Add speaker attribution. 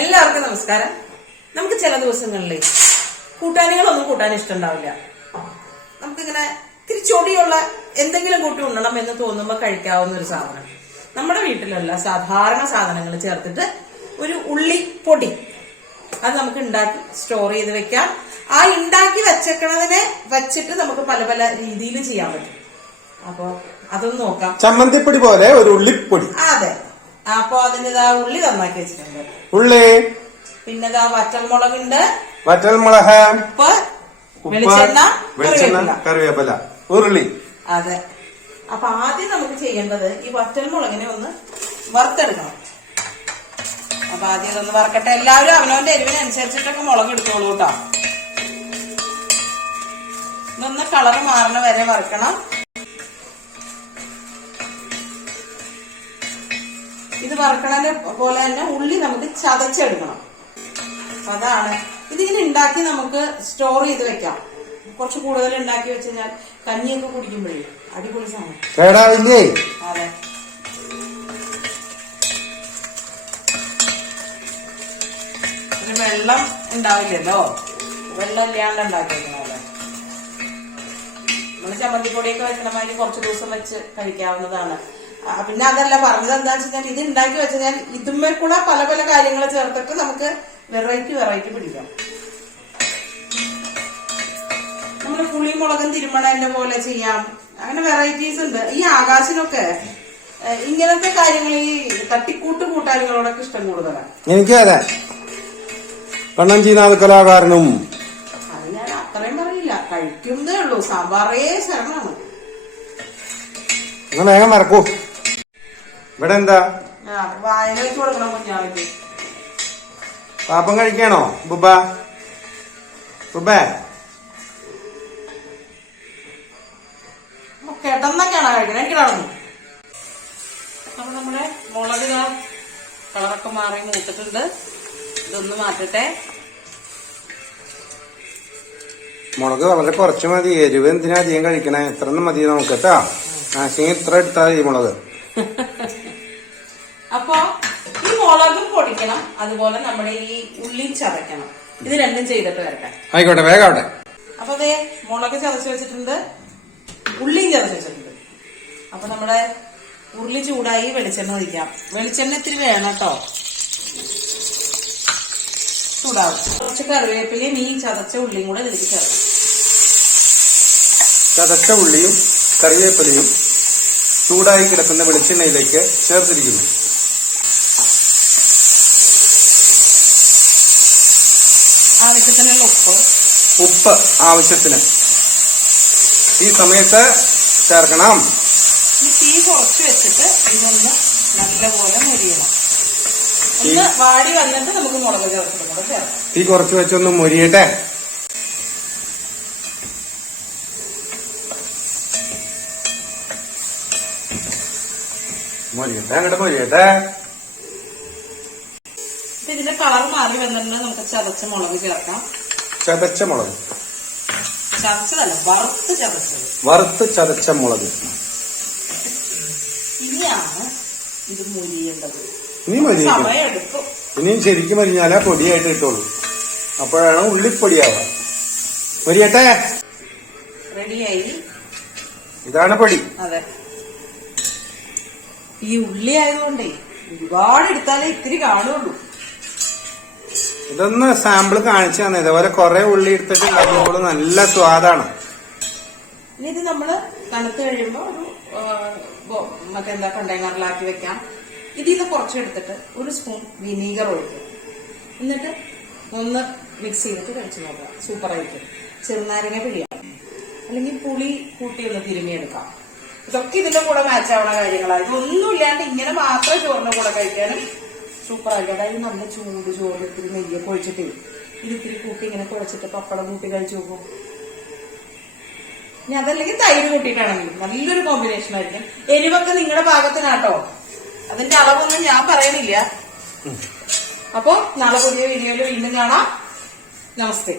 Speaker 1: എല്ലാവർക്കും നമസ്കാരം. നമുക്ക് ചില ദിവസങ്ങളിൽ കൂട്ടാനികളൊന്നും കൂട്ടാൻ ഇഷ്ടമുണ്ടാവില്ല. നമുക്കിങ്ങനെ തിരിച്ചൊടിയുള്ള ചൊടിയുള്ള എന്തെങ്കിലും കൂട്ടി ഉണ്ണണം എന്ന് തോന്നുമ്പോൾ കഴിക്കാവുന്ന ഒരു സാധനം. നമ്മുടെ വീട്ടിലുള്ള സാധാരണ സാധനങ്ങൾ ചേർത്തിട്ട് ഒരു ഉള്ളി പൊടി അത് നമുക്ക് ഉണ്ടാക്കി സ്റ്റോർ ചെയ്ത് വെക്കാം. ആ ഉണ്ടാക്കി വെച്ചേക്കണതിനെ വെച്ചിട്ട് നമുക്ക് പല പല രീതിയിൽ ചെയ്യാൻ പറ്റും. അപ്പോ അതൊന്ന് നോക്കാം.
Speaker 2: ചമ്മന്തിപ്പൊടി പോലെ ഒരു ഉള്ളിപ്പൊടി.
Speaker 1: അതെ. അപ്പൊ അതിന് ഉള്ളി നന്നാക്കി വെച്ചിട്ടുണ്ട്.
Speaker 2: ഉള്ളി?
Speaker 1: പിന്നെ ഇതാ വറ്റൽമുളകുണ്ട്
Speaker 2: വറ്റൽമുളക്
Speaker 1: ഉപ്പ് വെളിച്ചെണ്ണ
Speaker 2: വെളിച്ചെണ്ണ
Speaker 1: കറിവേപ്പില.
Speaker 2: ഉരുളി.
Speaker 1: അതെ. അപ്പൊ ആദ്യം നമുക്ക് ചെയ്യേണ്ടത് ഈ വറ്റൽമുളകിനെ ഒന്ന് വറുത്തെടുക്കണം. അപ്പൊ ആദ്യം ഇതൊന്ന് വറക്കട്ടെ. എല്ലാവരും അവനവന്റെ എരിവിനനുസരിച്ചിട്ടൊക്കെ മുളക് എടുത്തോളൂ കേട്ടോ. ഇതൊന്ന് കളർ മാറണ വരെ വറുക്കണം. ഇത് വറുക്കണതിനെ പോലെ തന്നെ ഉള്ളി നമുക്ക് ചതച്ചെടുക്കണം. അതാണ്. ഇതിങ്ങനെ ഉണ്ടാക്കി നമുക്ക് സ്റ്റോർ ചെയ്ത് വെക്കാം. കുറച്ച് കൂടുതൽ ഉണ്ടാക്കി വെച്ച് കഴിഞ്ഞാൽ കഞ്ഞിയൊക്കെ കുടിക്കുമ്പോഴേ അടിപൊളി സാധനം. അതെ. വെള്ളം ഉണ്ടാവില്ലല്ലോ? വെള്ളം ഇല്ലാണ്ട് ഉണ്ടാക്കിയിരിക്കണ അവിടെ നമ്മൾ ചമ്മന്തിപ്പൊടിയൊക്കെ വെക്കണമെങ്കിൽ കുറച്ച് ദിവസം വെച്ച് കഴിക്കാവുന്നതാണ്. പിന്നെ അതല്ല പറഞ്ഞത് എന്താണെന്ന് വെച്ചാൽ ഇത് ഉണ്ടാക്കി വെച്ചാൽ ഇതുമ്മേ കൂടെ പല പല കാര്യങ്ങൾ ചേർത്തിട്ട് നമുക്ക് വെറൈറ്റി വെറൈറ്റി പിടിക്കാം. നമ്മൾ പുളി മുളകും തിരുമണന്റെ പോലെ ചെയ്യാം. അങ്ങനെ വെറൈറ്റീസ് ഉണ്ട്. ഈ ആകാശിനൊക്കെ ഇങ്ങനത്തെ കാര്യങ്ങൾ ഈ തട്ടിക്കൂട്ട് കൂട്ടാളികളോടൊക്കെ ഇഷ്ടം കൂടുതലാണ്
Speaker 2: എനിക്ക് അതെ. ചെയ്യുന്ന കലാകാരനും.
Speaker 1: അത് ഞാൻ അത്രയും പറയില്ല. കഴിക്കുന്നേ ഉള്ളൂ. സാമ്പാറേ ശരണമാണ്.
Speaker 2: വേഗം മറക്കൂ ഇവിടെ എന്താ പാപ്പം കഴിക്കണോ ബുബ? ബുബ?
Speaker 1: അപ്പൊ കിടന്നൊക്കെയാണ് കഴിക്കണം? എനിക്ക് കിടന്നു. അപ്പൊ നമ്മുടെ മുളക് കളറൊക്കെ മാറി മൂത്തിട്ടുണ്ട്. ഇതൊന്ന് മാറ്റട്ടെ.
Speaker 2: മുളക് വളരെ കുറച്ച് മതി. എരിവ് എന്തിനാ അധികം കഴിക്കണേ? എത്ര ഒന്നും മതി നമുക്ക് കേട്ടാ? ആശങ്ക ഇത്ര എടുത്താൽ മതി മുളക്.
Speaker 1: അപ്പൊ ഈ മുളകും പൊടിക്കണം അതുപോലെ നമ്മുടെ ഈ ഉള്ളി ചതയ്ക്കണം. ഇത് രണ്ടും ചെയ്തിട്ട് വരട്ടെ.
Speaker 2: ആയിക്കോട്ടെ വേഗം ആവട്ടെ
Speaker 1: അപ്പൊ അതെ മുളക് ചതച്ച് വെച്ചിട്ടുണ്ട് ഉള്ളിയും ചതച്ച് വെച്ചിട്ടുണ്ട്. അപ്പൊ നമ്മുടെ ഉരുളി ചൂടായി വെളിച്ചെണ്ണ ഒഴിക്കാം. വെളിച്ചെണ്ണ ഇത്തിരി വേണം കേട്ടോ. ചൂടാവും. കുറച്ച് കറിവേപ്പിലയും ഈ ചതച്ച ഉള്ളിയും കൂടെ ഇതിലേക്ക് ചേർക്കാം.
Speaker 2: ചതച്ച ഉള്ളിയും കറിവേപ്പിലയും ചൂടായി കിടക്കുന്ന വെളിച്ചെണ്ണയിലേക്ക് ചേർത്തിരിക്കുന്നു.
Speaker 1: ആവശ്യത്തിനുള്ള ഉപ്പ്.
Speaker 2: ഉപ്പ് ആവശ്യത്തിന്. ഈ സമയത്ത് ചേർക്കണം.
Speaker 1: തീ കുറച്ച് വെച്ചിട്ട് ഇതൊന്ന് നല്ലപോലെ മുരിയണം. ഒന്ന് വാടി വന്നിട്ട് നമുക്ക് മുളക് ചേർത്തിട്ട് കൂടെ ചേർക്കാം.
Speaker 2: തീ കുറച്ച് വെച്ചൊന്ന് മുരിയട്ടെ. മുരിയട്ടെ അങ്ങോട്ട് മൊരിയട്ടെ.
Speaker 1: കളർ മാറി വന്നിട്ട് നമുക്ക് ചതച്ച മുളക് ചേർക്കാം.
Speaker 2: ചതച്ച മുളക്.
Speaker 1: ചതച്ചതല്ല വറുത്ത് ചതച്ചത്.
Speaker 2: വറുത്ത് ചതച്ച മുളക്.
Speaker 1: ഇനിയാണ് ഇത് മുരിയേണ്ടത്.
Speaker 2: ഇനി
Speaker 1: സമയമെടുക്കും.
Speaker 2: ഇനിയും ശരിക്കും മരിഞ്ഞാലേ പൊടിയായിട്ട് കിട്ടുള്ളൂ. അപ്പോഴാണ് ഉള്ളിപ്പൊടിയാവുക മരിയട്ടെ?
Speaker 1: റെഡിയായി?
Speaker 2: ഇതാണ് പൊടി.
Speaker 1: അതെ. ഈ ഉള്ളി ആയതുകൊണ്ടേ ഒരുപാട് എടുത്താലേ ഇത്തിരി കാണുള്ളൂ.
Speaker 2: ഇതൊന്ന് സാമ്പിൾ കാണിച്ചു തന്നെ. ഇതേപോലെ കുറെ ഉള്ളി എടുത്തിട്ട് ഉണ്ടാക്കുമ്പോൾ നല്ല സ്വാദാണ്.
Speaker 1: ഇനി ഇത് നമ്മൾ തണുത്ത് കഴിയുമ്പോ ഒരു മറ്റെന്താ കണ്ടെയ്നറിലാക്കി വെക്കാം. ഇതിൽ നിന്ന് കുറച്ച് എടുത്തിട്ട് ഒരു സ്പൂൺ വിനീഗർ ഒഴിക്കും എന്നിട്ട് ഒന്ന് മിക്സ് ചെയ്തിട്ട് കഴിച്ചു നോക്കാം സൂപ്പറായിരിക്കും ചെറുനാരങ്ങ പിഴിയാം അല്ലെങ്കിൽ പുളി കൂട്ടി ഒന്ന് തിരുമിയെടുക്കാം ഇതൊക്കെ ഇതിന്റെ കൂടെ മാച്ച് ആവുന്ന കാര്യങ്ങളാണ് ഇതൊന്നും ഇല്ലാണ്ട് ഇങ്ങനെ മാത്രം ചോറിന്റെ കൂടെ കഴിക്കാനും സൂപ്പറായിട്ട് അതായത് നല്ല ചൂട് ചോറ് ഇത്തിരി നെയ്യൊക്കെ ഒഴിച്ചിട്ട്. ഇത് ഇത്തിരി കൂട്ടി ഇങ്ങനെ കുഴച്ചിട്ട് പപ്പടം കൂട്ടി കഴിച്ചു നോക്കും. ഇനി അതല്ലെങ്കിൽ തൈര് കൂട്ടിയിട്ടാണെങ്കിലും നല്ലൊരു കോമ്പിനേഷൻ ആയിരിക്കും. എരിവൊക്കെ നിങ്ങളുടെ ഭാഗത്തിനാട്ടോ. അതിന്റെ അളവൊന്നും ഞാൻ പറയണില്ല. അപ്പോ നാളെ പുതിയ വീഡിയോയിൽ വീണ്ടും കാണാം. നമസ്തേ.